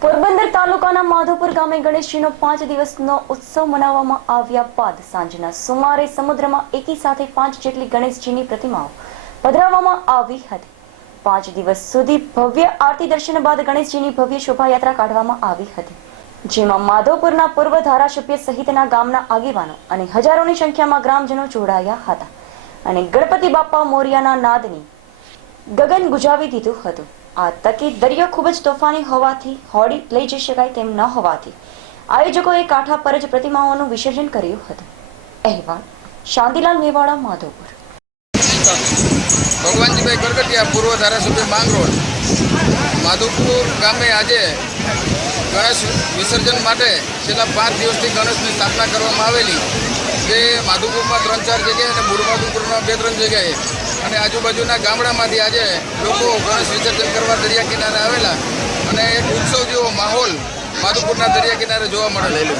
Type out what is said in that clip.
પોરબંદર તાલુકાના માધોપુર ગામે ગણેશજીનો પાંચ દિવસનો ઉત્સવ મનાવવામાં આવ્યા બાદ સાંજના સુમારે સમુદ્રમાં એકી સાથે પાંચ જેટલી ગણેશજીની પ્રતિમાઓ પધરાવવામાં આવી હતી. પાંચ દિવસ સુધી ભવ્ય આરતી દર્શન બાદ ગણેશજીની ભવ્ય શોભાયાત્રા કાઢવામાં આવી હતી. જેમાં માધોપુરના પૂર્વ ધારાસભ્ય સહિતના ગામના આગેવાનો અને હજારોની સંખ્યામાં ગ્રામજનો જોડાયા હતા. અને ગણપતિ બાપા મોરિયાના નાદની ગગન ગુજાવી દીધું હતું. આ તકે દરિયો ખૂબ જ તોફાની હોવાથી, હોડી લઈ જઈ શકાય તેમ ન હોવાથી, આયોજકોએ કાંઠા પર જ પ્રતિમાઓનું વિસર્જન કર્યું હતું. અહેવાલ, શાંતિલાલ મેવાડા, માધોપુર. ભગવાનજીભાઈ કરકટિયા પૂર્વ ધારાસભ્ય માંગરોળ. માધુપુર ગામે આજે ગણેશ વિસર્જન માટે છેલ્લા પાંચ દિવસથી ગણેશની સ્થાપના કરવામાં આવેલી. જે માધુપુરમાં ત્રણ ચાર જગ્યાએ અને મૂળ માધુપુરમાં બે ત્રણ જગ્યાએ. અને આજુબાજુના ગામડામાંથી આજે લોકો ગણેશ વિસર્જન કરવા દરિયા કિનારે આવેલા. અને એક ઉત્સવ જેવો માહોલ માધુપુરના દરિયા કિનારે જોવા મળેલો.